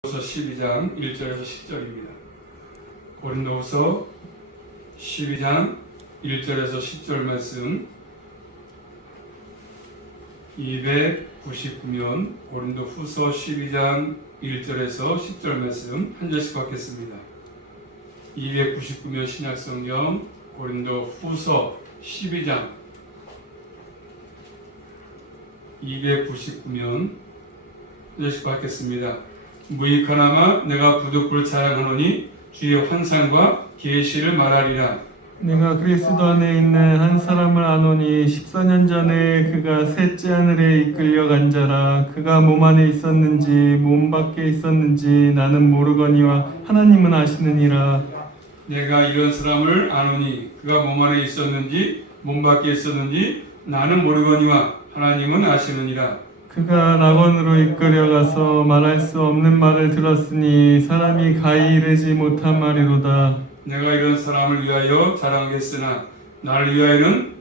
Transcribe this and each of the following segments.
고린도후서 12장 1절에서 10절입니다. 고린도후서 12장 1절에서 10절 말씀 299면 고린도후서 12장 1절에서 10절 말씀 한 절씩 받겠습니다. 299면 신약성경 고린도후서 12장 299면 한 절씩 받겠습니다. 무익하나마 내가 부득불 자랑하노니 주의 환상과 계시를 말하리라. 내가 그리스도 안에 있는 한 사람을 아노니 14년 전에 그가 셋째 하늘에 이끌려간 자라. 그가 몸 안에 있었는지 몸 밖에 있었는지 나는 모르거니와 하나님은 아시느니라. 내가 이런 사람을 아노니 그가 몸 안에 있었는지 몸 밖에 있었는지 나는 모르거니와 하나님은 아시느니라. 그가 낙원으로 이끌려가서 말할 수 없는 말을 들었으니 사람이 가히 이르지 못한 말이로다. 내가 이런 사람을 위하여 자랑하겠으나 나를 위하여는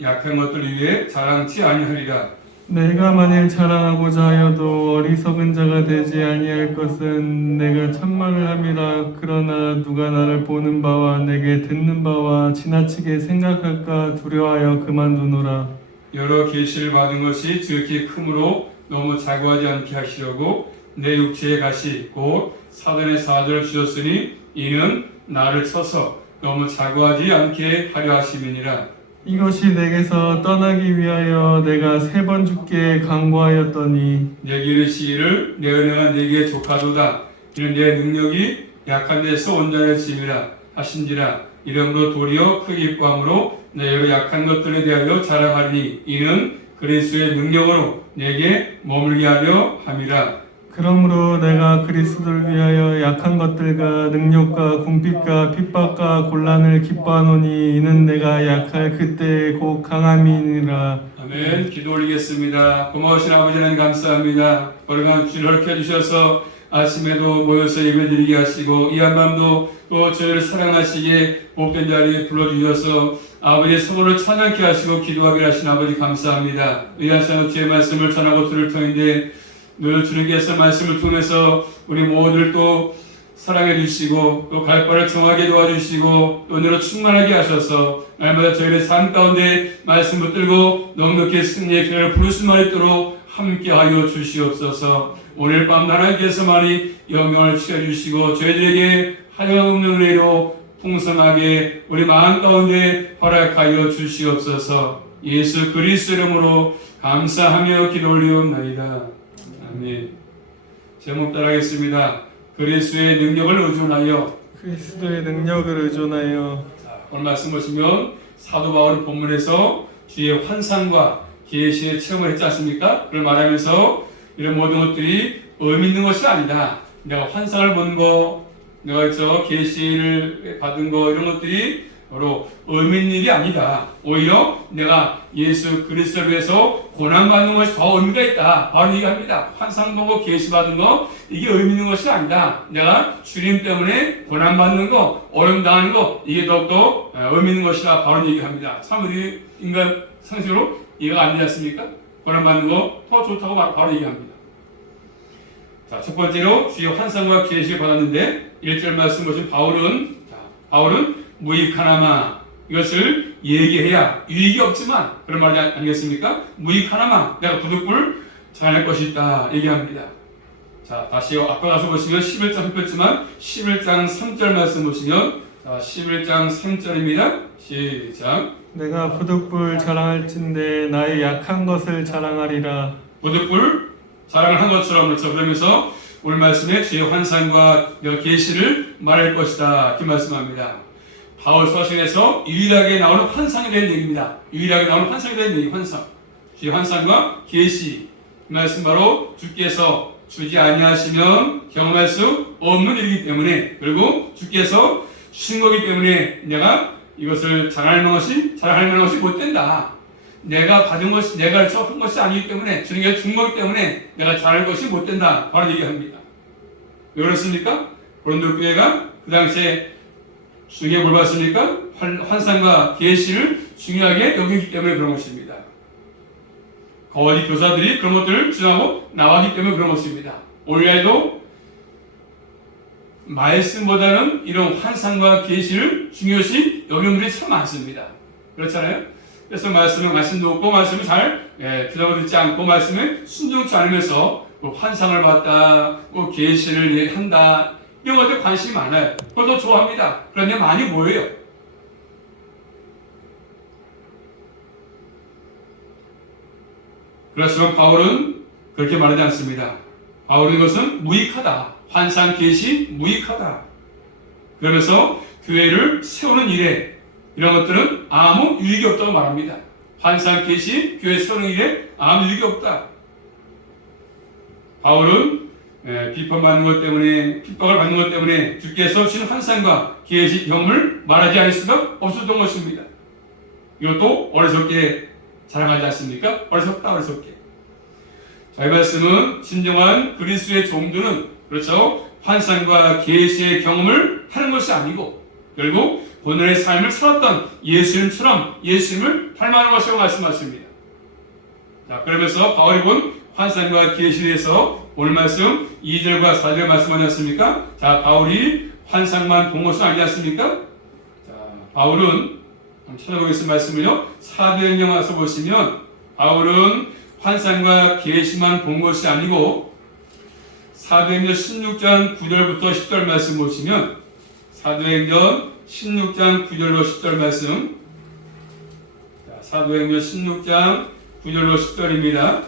약한 것들 위해 자랑치 아니하리라. 내가 만일 자랑하고자 하여도 어리석은 자가 되지 아니할 것은 내가 참말을 함이라. 그러나 누가 나를 보는 바와 내게 듣는 바와 지나치게 생각할까 두려워하여 그만두노라. 여러 계시를 받은 것이 지극히 크므로 너무 자고하지 않게 하시려고 내 육체의 가시 곧 사단의 사절을 주셨으니 이는 나를 쳐서 너무 자고하지 않게 하려 하심이니라. 이것이 내게서 떠나기 위하여 내가 3번 주께 간구하였더니 내게 이르시기를 내 은혜가 네게 족하도다. 이는 내 능력이 약한 데서 온전해짐이라 하신지라. 이러므로 도리어 크게 기뻐함으로 내 여러 약한 것들에 대하여 자랑하리니 이는 그리스도의 능력으로 내게 머물게 하려 함이라. 그러므로 내가 그리스도를 위하여 약한 것들과 능력과 궁핍과 핍박과 곤란을 기뻐하노니 이는 내가 약할 그때 곧 강함이니라. 아멘. 기도 올리겠습니다. 고마우신 아버지 하나님 감사합니다. 오래간 주를 허락해 주셔서 아침에도 모여서 예배드리게 하시고 이 한밤도 또 저희를 사랑하시기에 복된 자리에 불러주셔서 아버지의 성호를 찬양케 하시고 기도하게 하신 아버지 감사합니다. 의하시는 주의 말씀을 전하고 들을 터인데 늘 주님께서 말씀을 통해서 우리 모두를 또 사랑해 주시고 또 갈 바를 정하게 도와주시고 또 은혜로 충만하게 하셔서 날마다 저희의 삶 가운데 말씀 붙들고 넉넉히 승리의 기회를 부를 수만 있도록 함께하여 주시옵소서. 오늘 밤 하나님께서만이 영광을 취해주시고 저희들에게 하염없는 은혜로 풍성하게 우리 마음 가운데 허락하여 주시옵소서. 예수 그리스도 이름으로 감사하며 기도 올리옵나이다. 아멘. 제목 따라하겠습니다. 그리스도의 능력을 의존하여. 그리스도의 능력을 의존하여. 오늘 말씀 보시면 사도 바울은 본문에서 주의 환상과 계시의 체험을 했지 않습니까? 그걸 말하면서 이런 모든 것들이 의미 있는 것이 아니다. 내가 환상을 본 거, 내가 계시를 받은 거 이런 것들이 바로 의미 있는 일이 아니다. 오히려 내가 예수 그리스도를 위해서 고난받는 것이 더 의미가 있다. 바로 얘기합니다. 환상 보고 계시 받은 거 이게 의미 있는 것이 아니다. 내가 주님 때문에 고난받는 거, 어려움 당하는 거 이게 더욱더 의미 있는 것이다. 바로 얘기합니다. 참 우리 인간 상식으로 이해가 안 되지 않습니까? 고난받는 거 더 좋다고 바로 얘기합니다. 자, 첫 번째로 주의 환상과 계시를 받았는데 1절 말씀 보시면 바울은 무익하나마 이것을 얘기해야 유익이 없지만 그런 말이 아니겠습니까? 무익하나마 내가 부득불 자랑할 것이 있다 얘기합니다. 자, 다시 앞에 가서 보시면 11장 펴지만 11장 3절 말씀 보시면 자, 11장 3절입니다. 시작. 내가 부득불 자랑할진대 나의 약한 것을 자랑하리라. 부득불 자랑을 한 것처럼 그렇죠. 그러면서 오늘 말씀에 주의 환상과 계시를 말할 것이다 이렇게 말씀합니다. 바울 서신에서 유일하게 나오는 환상에 대한 얘기입니다. 유일하게 나오는 환상에 대한 얘기, 환상. 주의 환상과 계시. 이 말씀 바로 주께서 주지 아니하시면 경험할 수 없는 일이기 때문에 그리고 주께서 주신 거기 때문에 내가 이것을 자랑할 만한 것이 못 된다. 내가 받은 것이 내가 한 것이 아니기 때문에 주님께서 준 거기 때문에 내가 자랑할 것이 못 된다. 바로 얘기합니다. 왜 그렇습니까? 고린도 교회가 그 당시에 중요하게 뭘 봤습니까? 환상과 계시를 중요하게 여기기 때문에 그런 것입니다. 거짓 교사들이 그런 것들을 주장하고 나왔기 때문에 그런 것입니다. 올해도 말씀보다는 이런 환상과 계시를 중요시 여기는 분들이 참 많습니다. 그렇잖아요? 그래서 말씀도 없고 말씀을 잘 들어가 듣지 않고 말씀에 순종치 않으면서 뭐 환상을 봤다, 뭐 계시를 한다 이런 것에 관심이 많아요. 그것도 좋아합니다. 그런데 많이 뭐예요? 그렇지만 바울은 그렇게 말하지 않습니다. 바울은 이것은 무익하다. 환상, 계시 무익하다. 그러면서 교회를 세우는 일에 이런 것들은 아무 유익이 없다고 말합니다. 환상, 계시, 교회 세우는 일에 아무 유익이 없다. 바울은 비판받는 것 때문에, 핍박을 받는 것 때문에 주께서 주신 환상과 계시 경험을 말하지 않을 수가 없었던 것입니다. 이것도 어리석게 자랑하지 않습니까? 어리석게. 자, 이 말씀은 진정한 그리스도의 종들은 그렇죠. 환상과 계시의 경험을 하는 것이 아니고 결국 오늘의 삶을 살았던 예수님처럼 예수님을 닮아가는 것이라고 말씀하십니다. 자, 그러면서 바울이 본 환상과 계시에 대해서 오늘 말씀 2절과 4절 말씀하지 않습니까? 자, 바울이 환상만 본 것은 아니지 않습니까? 자, 바울은 한번 찾아보겠습니다. 말씀을요. 사도행전 와서 보시면 바울은 환상과 계시만 본 것이 아니고 사도행전 16장 9절부터 10절 말씀 보시면 사도행전 16장 9절로 10절 말씀. 자, 사도행전 16장 9절로 10절입니다.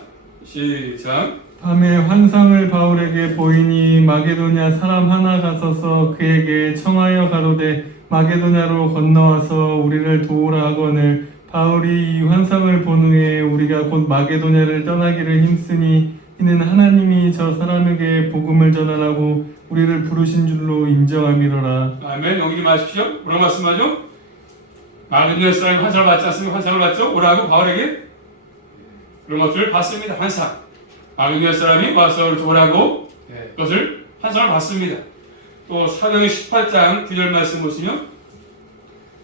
시작. 밤에 환상을 바울에게 보이니 마게도냐 사람 하나가 서서 그에게 청하여 가로되 마게도냐로 건너와서 우리를 도우라 하거늘 바울이 이 환상을 본 후에 우리가 곧 마게도냐를 떠나기를 힘쓰니 이는 하나님이 저 사람에게 복음을 전하라고 우리를 부르신 줄로 인정함이로라. 아멘. 여기 좀 하십시오. 뭐라고 말씀하죠? 마게도냐 사람이 환상을 받지 않습니까? 환상을 받죠? 오라고 바울에게 그런 것들을 봤습니다. 환상. 마게도냐 사람이 와서 오라고 그것을 환상을 봤습니다. 또 사도행전 18장 9절 말씀 보시면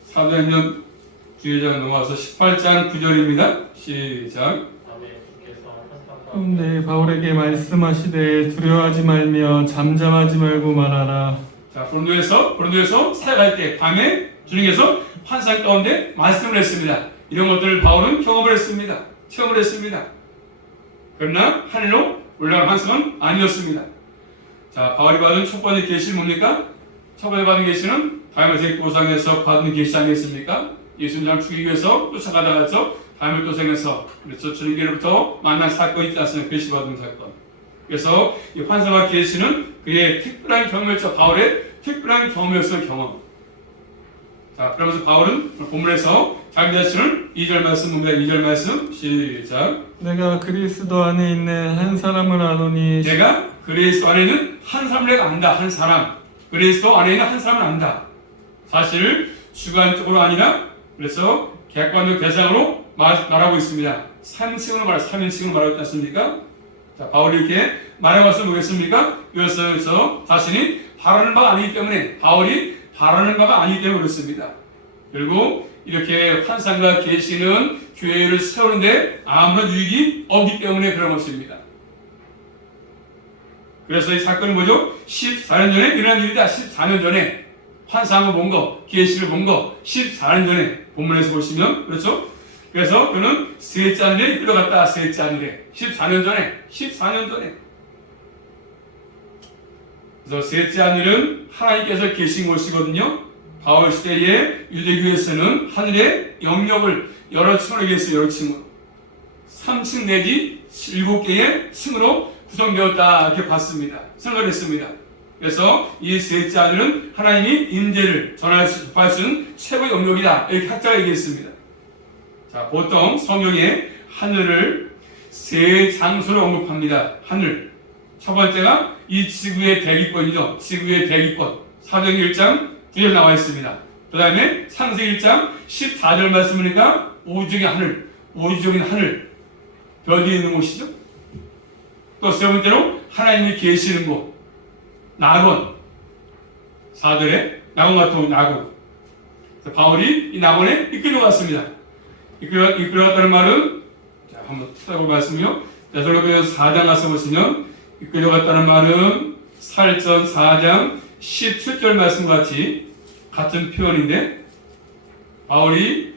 사도행전 9장 넘어와서 18장 9절입니다. 시작. 네, 바울에게 말씀하시되 두려워하지 말며 잠잠하지 말고 말하라. 자, 고린도에서 사역할 때 밤에 주님께서 환상 가운데 말씀을 했습니다. 이런 것들을 바울은 경험을 했습니다. 체험을 했습니다. 그러나 하늘로 올라간 환상은 아니었습니다. 자, 바울이 받은 첫 번째 계시는 뭡니까? 첫 번째 받은 계시는 다윗의 도상에서 받은 계시 아니겠습니까? 예수님을 죽이기 위해서 쫓아가다가서 다윗 도상에서 그래서 주님께로부터 만난 사건이 있지 않습니까? 계시 받은 사건. 그래서 이 환상과 계시는 그의 특별한 경험이었죠. 바울의 특별한 경험이었어요. 경험. 자, 그러면서 바울은 본문에서 자기 자신을 2절 말씀 봅니다. 2절 말씀 시작. 내가 그리스도 안에 있는 한 사람을 아노니 내가 그리스도 안에 있는 한 사람을 내가 안다. 한 사람. 그리스도 안에 있는 한 사람을 안다. 사실 주관적으로 아니라 그래서 객관적 대상으로 말하고 있습니다. 3인칭으로 말하고 있지 않습니까? 자, 바울이 이렇게 말하는 것을 보겠습니까? 그래서 자신이 바라는 바가 아니기 때문에 바울이 바라는 바가 아니기 때문에 그렇습니다. 그리고 이렇게 환상과 계시는 교회를 세우는데 아무런 유익이 없기 때문에 그런 것입니다. 그래서 이 사건은 뭐죠? 14년 전에 일어난 일이다. 14년 전에 환상을 본 거, 계시를 본 거 14년 전에 본문에서 보시면 그렇죠? 그래서 그는 셋째 하늘에 이끌어갔다. 셋째 하늘에 14년 전에 그래서 셋째 하늘은 하나님께서 계신 곳이거든요. 바울 시대의 유대교에서는 하늘의 영역을 여러 층으로 얘기했어요. 여러 층으로 3층 내지 7개의 층으로 구성되었다 이렇게 봤습니다. 생각을 했습니다. 그래서 이 셋째 하늘은 하나님이 임재를 접할 수 있는 최고의 영역이다 이렇게 학자가 얘기했습니다. 자, 보통 성경에 하늘을 세 장소로 언급합니다. 하늘. 첫 번째가 이 지구의 대기권이죠. 지구의 대기권. 사도행전 1장 9절 나와 있습니다. 그 다음에 창세기 1장 14절 말씀이니까 우주의 하늘, 우주적인 하늘. 별이 있는 곳이죠. 또 세 번째로 하나님이 계시는 곳. 낙원. 사들의 낙원 같은 낙원. 바울이 이 낙원에 이끌려갔습니다. 이끌려갔다는 말은 한번 찾아볼 말씀이요. 자, 저로 4장 가서 보시면 이끌려갔다는 말은 사일전 4장 17절 말씀과 같은 표현인데, 바울이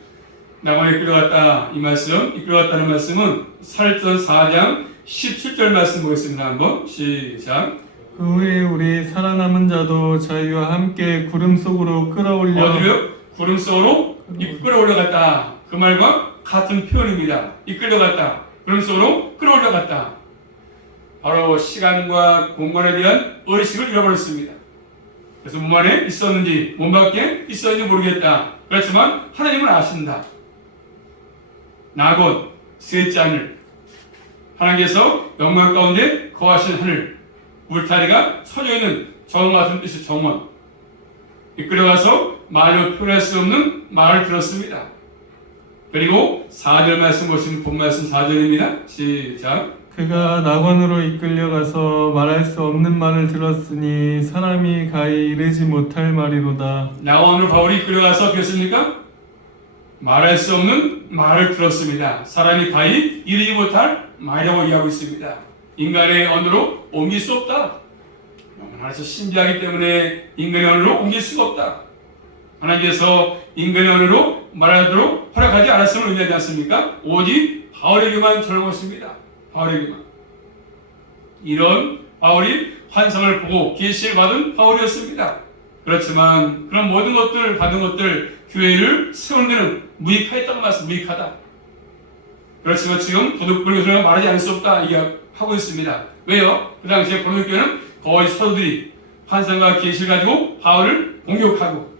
낙원에 끌려갔다, 이 말씀, 이끌려갔다는 말씀은 사일전 4장 17절 말씀 보겠습니다. 한번 시작. 그 후에 우리 살아남은 자도 저희와 함께 구름 속으로 끌어올려 어디로요? 구름 속으로 끌어올려갔다. 그 말과 같은 표현입니다. 이끌려갔다. 구름 속으로 끌어올려갔다. 바로 시간과 공간에 대한 의식을 잃어버렸습니다. 그래서 몸 안에 있었는지 몸 밖에 있었는지 모르겠다. 그렇지만 하나님은 아신다. 낙원, 셋째 하늘, 하나님께서 영광 가운데 거하신 하늘, 울타리가 서져 있는 정원 같은 뜻의 정원, 이끌려가서 말로 표현할 수 없는 말을 들었습니다. 그리고 4절 말씀 보시면 본 말씀 4절입니다. 시작. 그가 낙원으로 이끌려가서 말할 수 없는 말을 들었으니 사람이 가히 이르지 못할 말이로다. 낙원으로 바울이 이끌려가서 어떻습니까? 말할 수 없는 말을 들었습니다. 사람이 가히 이르지 못할 말이라고 이야기하고 있습니다. 인간의 언어로 옮길 수 없다. 하나님께서 신비하기 때문에 인간의 언어로 옮길 수가 없다. 하나님께서 인간의 언어로 말하도록 허락하지 않았음을 의미하지 않습니까? 오직 바울에게만 저런 것입니다. 바울에게만. 이런 바울이 환상을 보고 계시를 받은 바울이었습니다. 그렇지만 그런 모든 것들 받은 것들 교회를 세우는 데는 무익하였다고 말씀, 무익하다. 그렇지만 지금 도둑불교를 말하지 않을 수 없다 이야기하고 있습니다. 왜요? 그 당시에 고린도교회는 거의 사도들이 환상과 계시를 가지고 바울을 공격하고,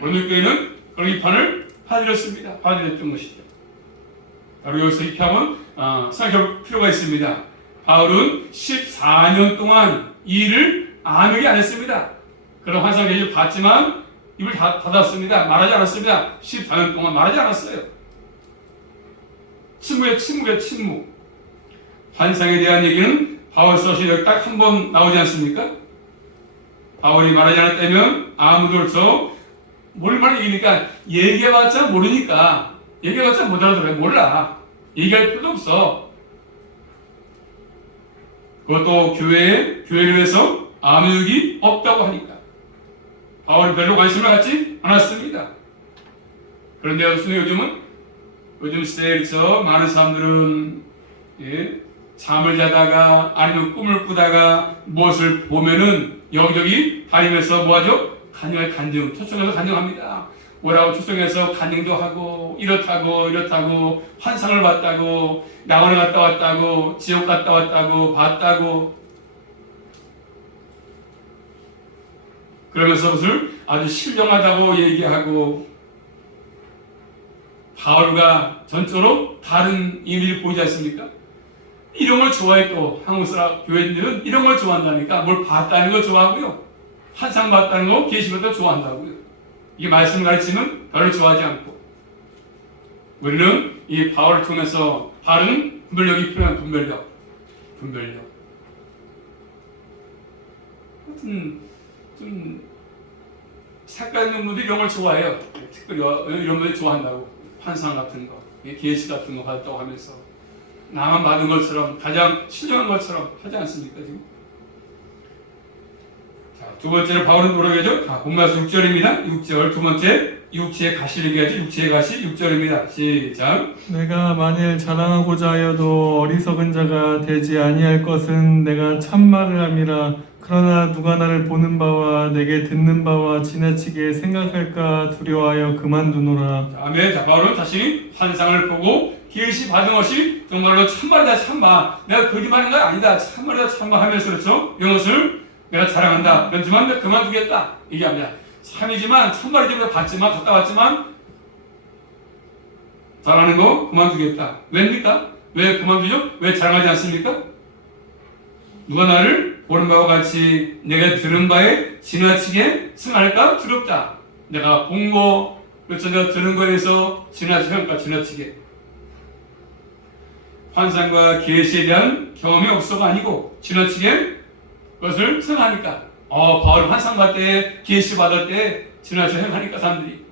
고린도교회는 그런 비판을 받으렸습니다. 받으렸던 것이죠. 바로 여기서 입하면 생각할 필요가 있습니다. 바울은 14년 동안 이 일을 아무리 안 했습니다. 그런 환상 계시를 봤지만 입을 닫았습니다. 말하지 않았습니다. 14년 동안 말하지 않았어요. 침묵. 환상에 대한 얘기는 바울서시 여기 딱 한 번 나오지 않습니까? 바울이 말하지 않았다면 아무도 뭘만 얘기니까 얘기해봤자 모르니까, 얘기해봤자 못 알아들어요. 몰라. 얘기할 필요도 없어. 그것도 교회를 위해서 아무 유익이 없다고 하니까 바울이 별로 관심을 갖지 않았습니다. 그런데 요즘 시대에서 많은 사람들은 잠을 자다가 아니면 꿈을 꾸다가 무엇을 보면은 여기저기 다니면서 뭐하죠? 간증, 초청해서 간증합니다. 뭐라고 초청해서 간증도 하고 이렇다고 환상을 봤다고, 낙원에 갔다 왔다고, 지옥 갔다 왔다고, 봤다고, 그러면서 그것을 아주 신령하다고 얘기하고, 바울과 전적으로 다른 의미를 보이지 않습니까? 이런 걸 좋아해. 또 한국 사람 교회인들은 이런 걸 좋아한다니까. 뭘 봤다는 거 좋아하고요, 환상 봤다는 거, 계시받다 좋아한다고요. 이게 말씀을 가르치면 별로 좋아하지 않고, 우리는 이 바울을 통해서 바른 분별력이 필요한 분별력. 좀 색깔 있는 분들이 이런 걸 좋아해요. 특별히 이런 분들이 좋아한다고. 환상 같은 거, 계시 같은 거 받았다고 하면서 나만 받은 것처럼, 가장 신령한 것처럼 하지 않습니까 지금? 자, 두 번째로 바울은 뭐라고 하죠? 자, 본말씀 6절입니다. 6절 두 번째, 육체의 가시를 얘기하죠. 육체의 가시 6절입니다. 시작. 내가 만일 자랑하고자 하여도 어리석은 자가 되지 아니할 것은 내가 참말을 함이라. 그러나 누가 나를 보는 바와 내게 듣는 바와 지나치게 생각할까 두려워하여 그만두노라. 자, 아멘. 자, 바울은 자신이 환상을 보고 계시 받은 것이 정말로 참말이다, 참말. 내가 거짓말하는 건 아니다, 참말이다, 참말 하면서 그렇죠? 이것을 내가 자랑한다. 그렇지만 내가 그만두겠다 얘기합니다. 참이지만, 참말이지만, 봤지만, 갔다 왔지만 자랑하는 거 그만두겠다. 왜입니까? 왜 그만두죠? 왜 자랑하지 않습니까? 누가 나를 보는 바와 같이 내가 들은 바에 지나치게 승할까 두렵다. 내가 본 거, 그렇죠? 내가 들은 거에 대해서 지나치게 환상과 계시에 대한 경험이 없어가 아니고 지나치게 그것을 생각하니까, 바울 환상 받을 때, 계시 받을 때 지나치게 생각하니까 사람들이,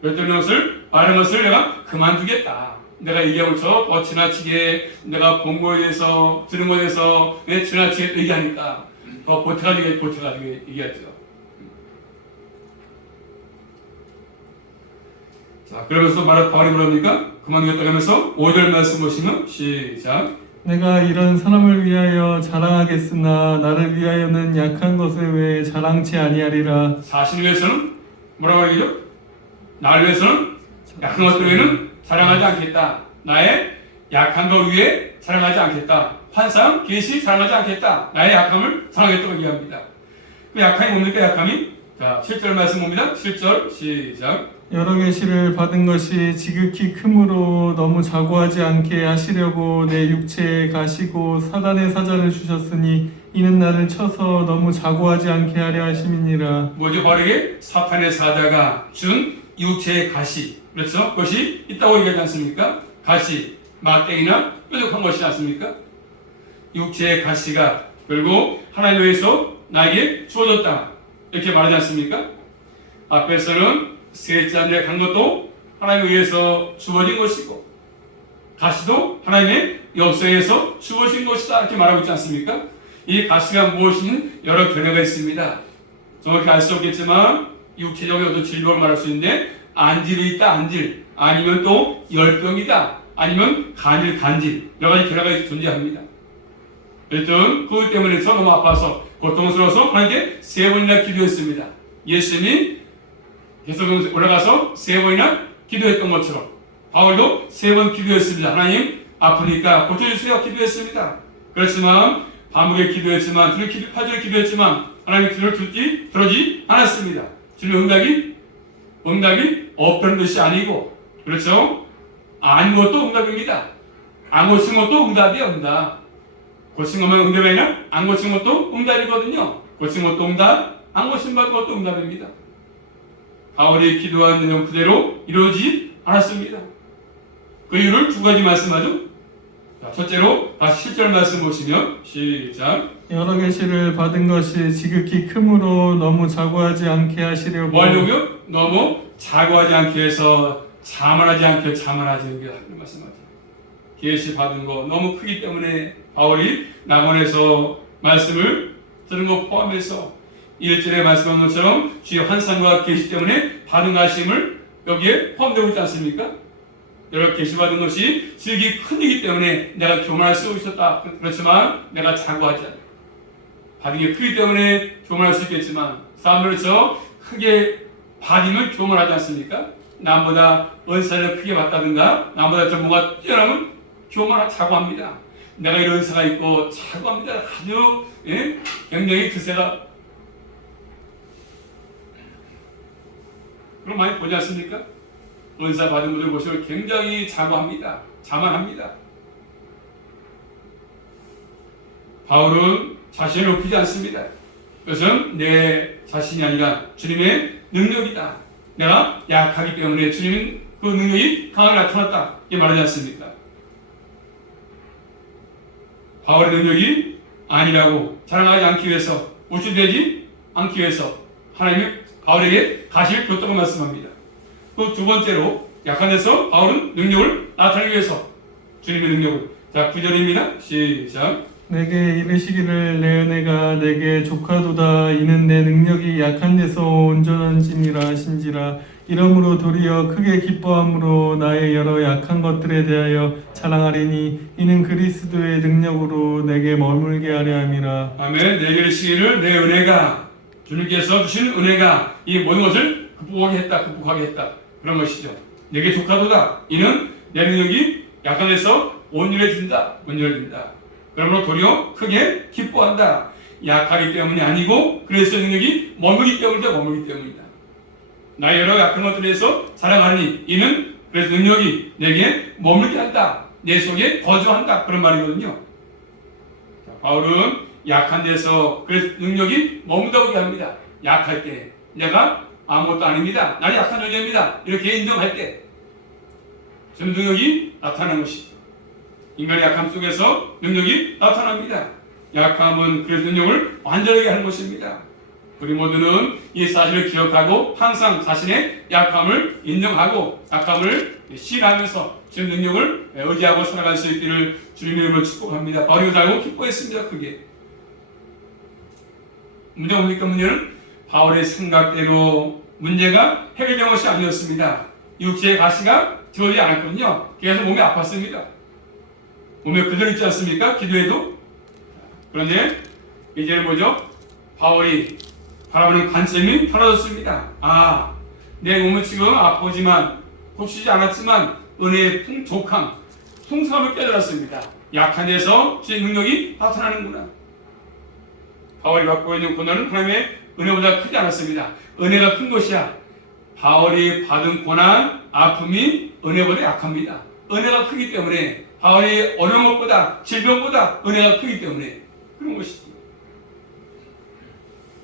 그랬더니 그것을 말하는 것을 내가 그만두겠다. 내가 얘기하고서 지나치게 내가 본 거에 대해서, 들은 거에 대해서 내 지나치게 얘기하니까 더 보태가지고 얘기하죠. 자, 그러면서 바울이 뭐랍니까? 그만두겠다고 하면서 5절 말씀 보시면 시작. 내가 이런 사람을 위하여 자랑하겠으나 나를 위하여는 약한 것에 외에 자랑치 아니하리라. 자신을 위해서는 뭐라고 얘기죠? 나를 위해서는 약한 것 외에는 자랑하지 않겠다. 나의 약한 것 위에 자랑하지 않겠다. 환상, 계시 자랑하지 않겠다. 나의 약함을 자랑하겠다고 얘기합니다. 그 약함이 뭡니까? 약함이? 자, 7절 말씀 봅니다. 7절 시작. 여러 계시를 받은 것이 지극히 크므로 너무 자고하지 않게 하시려고 내 육체에 가시고 사단의 사자를 주셨으니 이는 나를 쳐서 너무 자고하지 않게 하려 하심이니라. 뭐죠? 바르게 사탄의 사자가 준 육체의 가시. 그렇죠? 그것이 있다고 얘기하지 않습니까? 가시, 막대기나 뾰족한 것이지 않습니까? 육체의 가시가 결국 하나님에 의해서 나에게 주어졌다. 이렇게 말하지 않습니까? 앞에서는 셋째 안에 간 것도 하나님에 의해서 주어진 것이고 가시도 하나님의 역사에서 주어진 것이다. 이렇게 말하고 있지 않습니까? 이 가시가 무엇인 여러 견해가 있습니다. 정확히 알 수 없겠지만 육체적인 어떤 질병을 말할 수 있는데 안질이 있다. 안질. 아니면 또 열병이다. 아니면 간질. 여러 가지 견해가 존재합니다. 어쨌든 그것 때문에 너무 아파서 고통스러워서 하나님께 3번이나 기도했습니다. 예수님이 계속 올라가서 3번이나 기도했던 것처럼 바울도 3번 기도했습니다. 하나님 아프니까 고쳐주세요. 기도했습니다. 그렇지만 반복에 기도했지만 8절 기도했지만 하나님의 기도를 들어지 않았습니다. 주님 응답이 없다는 것이 아니고 그렇죠? 안 것도 응답입니다. 안 고친 것도 응답이야. 응답. 고친 것만 응답이 아니라 안 고친 것도 응답이거든요. 고친 것도 응답, 안 고친 것도 응답입니다. 바울이 기도한 내용 그대로 이루어지지 않았습니다. 그 이유를 2가지 말씀하죠. 자, 첫째로 다시 7절 말씀 보시면 시작. 여러 계시를 받은 것이 지극히 크므로 너무 자고하지 않게 하시려고. 뭐 하려고요? 너무 자고하지 않게 해서 자만하지 않게 하는 말씀하죠. 계시 받은 거 너무 크기 때문에 바울이 낙원에서 말씀을 들은 것 포함해서 1절에 말씀한 것처럼 주의 환상과 계시 때문에 받은 가심을 여기에 포함되고 있지 않습니까? 여러 계시 받은 것이 지극히 큰 일이기 때문에 내가 교만할 수 있었다. 그렇지만 내가 자고하지 않아. 받은 게 크기 때문에 교만할 수 있겠지만 사람들에서 크게 받으면 교만하지 않습니까? 남보다 은사를 크게 받다든가 남보다 좀 뭐가 뛰어나면 자고합니다. 내가 이런 은사가 있고 자고합니다. 아주 굉장히 드세가 그럼 많이 보지 않습니까? 은사 받은 분들 보시면 굉장히 자고합니다. 자만합니다. 바울은 자신을 높이지 않습니다. 그것은 내 자신이 아니라 주님의 능력이다. 내가 약하기 때문에 주님은 그 능력이 강하게 나타났다. 이렇게 말하지 않습니까? 바울의 능력이 아니라고 자랑하지 않기 위해서 우쭐대지 않기 위해서 하나님이 바울에게 가시를 줬다고 말씀합니다. 그 2번째로 약한 데서 바울은 능력을 나타내기 위해서 주님의 능력을 자 9절입니다. 시작. 내게 이르시기를 내 은혜가 내게 족하도다. 이는 내 능력이 약한 데서 온전한지니라 하신지라. 이러므로 도리어 크게 기뻐함으로 나의 여러 약한 것들에 대하여 자랑하리니 이는 그리스도의 능력으로 내게 머물게 하려 함이라. 아멘. 내게 이르시기를 내 은혜가 주님께서 주신 은혜가 이 모든 것을 극복하게 했다. 그런 것이죠. 내게 족하도다. 이는 내 능력이 약한 데서 온전해진다. 그러므로 도리어 크게 기뻐한다. 약하기 때문이 아니고 그리스도의 능력이 머물기 때문이다. 나의 여러 약한 것들에서 자랑하니 이는 그래서 능력이 내게 머물게 한다. 내 속에 거주한다. 그런 말이거든요. 자, 바울은 약한 데서 그래서 능력이 머문다고 얘기합니다. 약할 때 내가 아무것도 아닙니다. 나는 약한 존재입니다. 이렇게 인정할 때 저는 능력이 나타나는 것이죠. 인간의 약함 속에서 능력이 나타납니다. 약함은 그래서 능력을 완전하게 하는 것입니다. 우리 모두는 이 사실을 기억하고 항상 자신의 약함을 인정하고 약함을 시인하면서 주의 능력을 의지하고 살아갈 수 있기를 주님의 이름으로 축복합니다. 바울이 알고 기뻐했습니다. 크게. 문제가 뭡니까? 문제는 바울의 생각대로 문제가 해결된 것이 아니었습니다. 육체의 가시가 지워지지 않았거든요. 그래서 몸이 아팠습니다. 몸에 그대로 있지 않습니까? 기도해도. 그런데 이제는 뭐죠? 바울이 바라보는 관점이 달라졌습니다. 아, 내 몸은 지금 아프지만 고치지 않았지만 은혜의 풍족함, 풍성함을 깨달았습니다. 약한 데서 주의 능력이 나타나는구나. 바울이 받고 있는 고난은 하나님의 은혜보다 크지 않았습니다. 은혜가 큰 것이야. 바울이 받은 고난, 아픔이 은혜보다 약합니다. 은혜가 크기 때문에, 바울이 어려운 것보다, 질병보다 은혜가 크기 때문에 그런 것이죠.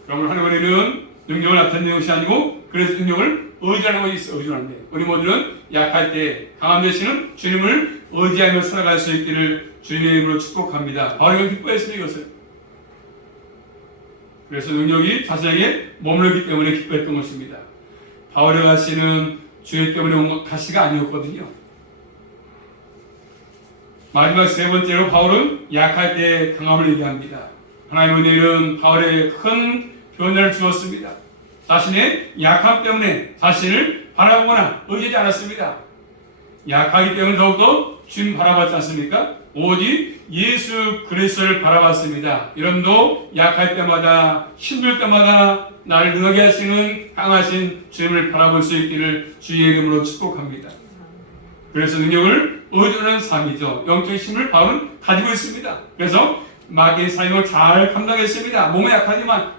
그러면 하나님의 은혜는 능력을 나타내는 것이 아니고, 그래서 능력을 의지하는 것이 있어요. 의지하는데 우리 모두는 약할 때 강함 되시는 주님을 의지하며 살아갈 수 있기를 주님의 이름으로 축복합니다. 바울이 기뻐했습니다. 이것을. 그래서 능력이 자신에게 머물렀기 때문에 기뻐했던 것입니다. 바울의 가시는 주의 때문에 온 가시가 아니었거든요. 마지막 세 번째로 바울은 약할 때 강함을 얘기합니다. 하나님의 은혜는 바울에 큰 변화를 주었습니다. 자신의 약함 때문에 자신을 바라보거나 의지하지 않았습니다. 약하기 때문에 더욱더 주님 바라봤지 않습니까? 오직 예수 그리스도를 바라봤습니다. 여러분도 약할 때마다, 힘들 때마다 나를 능하게 하시는 강하신 주님을 바라볼 수 있기를 주의 이름으로 축복합니다. 그래서 능력을 의존하는 삶이죠. 영적인 힘을 바울은 가지고 있습니다. 그래서 마귀의 사역을 잘 감당했습니다. 몸은 약하지만.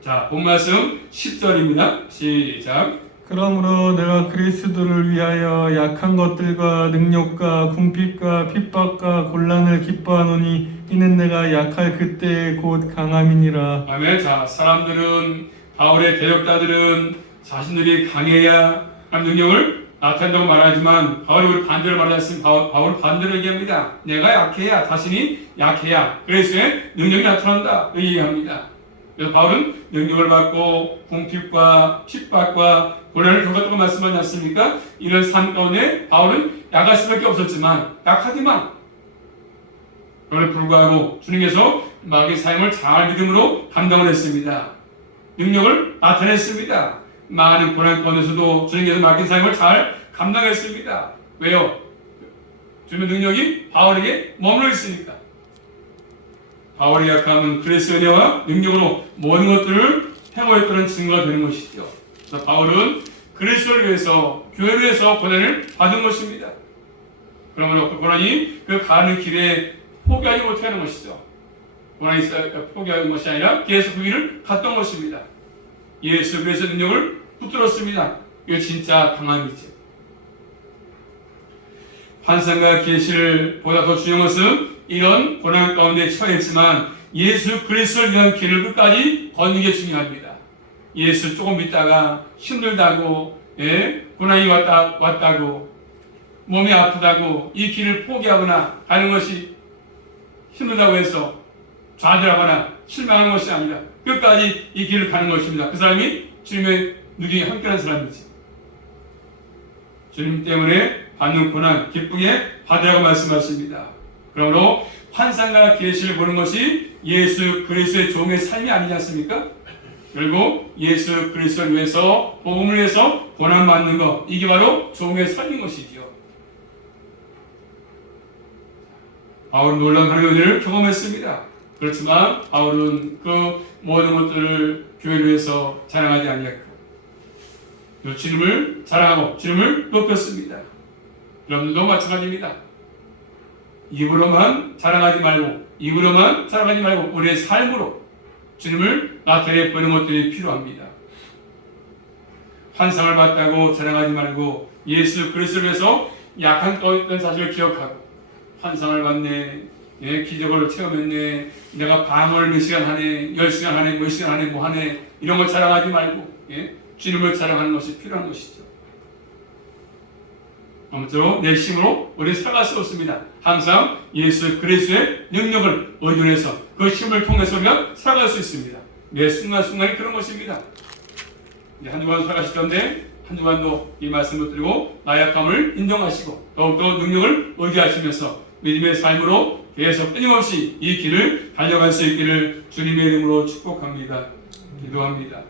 자, 본 말씀 10절입니다. 시작. 그러므로 내가 그리스도를 위하여 약한 것들과 능력과 궁핍과 핍박과 곤란을 기뻐하노니 이는 내가 약할 그때 곧 강함이니라. 아멘. 자, 사람들은, 바울의 대적자들은 자신들이 강해야 능력을 나타낸다고 말하지만, 바울이 우리 반대로 말했으면 바울은 반대로 얘기합니다. 내가 약해야, 자신이 약해야 그리스도의 능력이 나타난다 얘기합니다. 그래서 바울은 능력을 받고 궁핍과 핍박과 고난을 겪었다고 말씀하지 않습니까? 이런 삶 가운데 바울은 약할 수밖에 없었지만, 약하지만 그럼에도 불구하고 주님께서 마귀의 사역을 잘 믿음으로 감당을 했습니다. 능력을 나타냈습니다. 많은 고난 가운데서도 주님께서 마귀의 사역을 잘 감당했습니다. 왜요? 주님의 능력이 바울에게 머물러 있으니까. 바울의 약함은 그리스도의 은혜와 능력으로 모든 것들을 행하였다는 증거가 되는 것이죠. 그래서 바울은 그리스도를 위해서, 교회를 위해서 고난을 받은 것입니다. 그러면 그 고난이 그 가는 길에 포기하지 못하게 하는 것이죠. 고난이 포기하는 것이 아니라 계속 그 길을 갔던 것입니다. 예수 그리스도의 능력을 붙들었습니다. 이거 진짜 강함이죠. 환상과 계시를 보다 더 중요한 것은 이런 고난 가운데 처했지만 예수 그리스도를 위한 길을 끝까지 걷는 게 중요합니다. 예수 조금 믿다가 힘들다고, 고난이 왔다고, 몸이 아프다고 이 길을 포기하거나 가는 것이 힘들다고 해서 좌절하거나 실망하는 것이 아니라 끝까지 이 길을 가는 것입니다. 그 사람이 주님의 능력이 함께하는 사람이지. 주님 때문에 받는 고난 기쁘게 받으라고 말씀하십니다. 그러므로 환상과 계시를 보는 것이 예수 그리스도의 종의 삶이 아니지 않습니까? 결국 예수 그리스도를 위해서, 복음을 위해서 고난 받는 것, 이게 바로 종의 삶인 것이지요. 바울은 놀라운 하나님의 은혜를 경험했습니다. 그렇지만 바울은 그 모든 것들을 교회를 위해서 자랑하지 아니했고 주님을 자랑하고 주님을 높였습니다. 여러분들도 마찬가지입니다. 입으로만 자랑하지 말고 우리의 삶으로 주님을 나타내 보이는 것들이 필요합니다. 환상을 봤다고 자랑하지 말고 예수 그리스도를 위해서 약한 떠있던 사실을 기억하고, 환상을 봤네, 기적을 체험했네, 내가 밤을 몇 시간 하네, 10시간 하네, 몇 시간 하네, 뭐 하네, 이런 걸 자랑하지 말고 주님을 자랑하는 것이 필요한 것이죠. 아무쪼록 내 힘으로 우리 살아갈 수 없습니다. 항상 예수 그리스도의 능력을 의존해서 그 힘을 통해서 우리가 살아갈 수 있습니다. 매 순간순간이 그런 것입니다. 한 주간 살아가시던데 한 주간도 이 말씀을 드리고 나약함을 인정하시고 더욱더 능력을 의지하시면서 믿음의 삶으로 계속 끊임없이 이 길을 달려갈 수 있기를 주님의 이름으로 축복합니다. 기도합니다.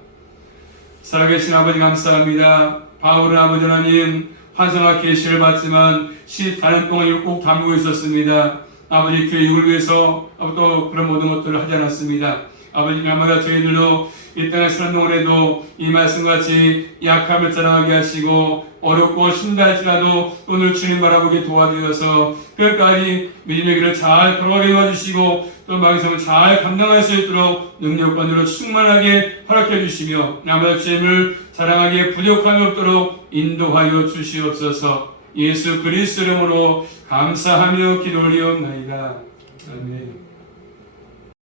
살아계신 아버지 감사합니다. 바울은 아버지 하나님 환상과 계시를 받지만 14년 동안 이걸 꼭 담고 있었습니다. 아버지 교육을 위해서 또 그런 모든 것들을 하지 않았습니다. 아버지 날마다 저희들도 이 땅에 사는 동안에도 이 말씀같이 약함을 자랑하게 하시고 어렵고 힘들지라도 오늘 주님 바라보게 도와주셔서 끝까지 믿음의 길을 잘 걸어가게 도와주시고 또 마귀성을 잘 감당할 수 있도록 능력관으로 충만하게 허락해 주시며 나머지 주님을 자랑하기에 부족함이 없도록 인도하여 주시옵소서. 예수 그리스도 이름으로 감사하며 기도 올리옵나이다. 아멘.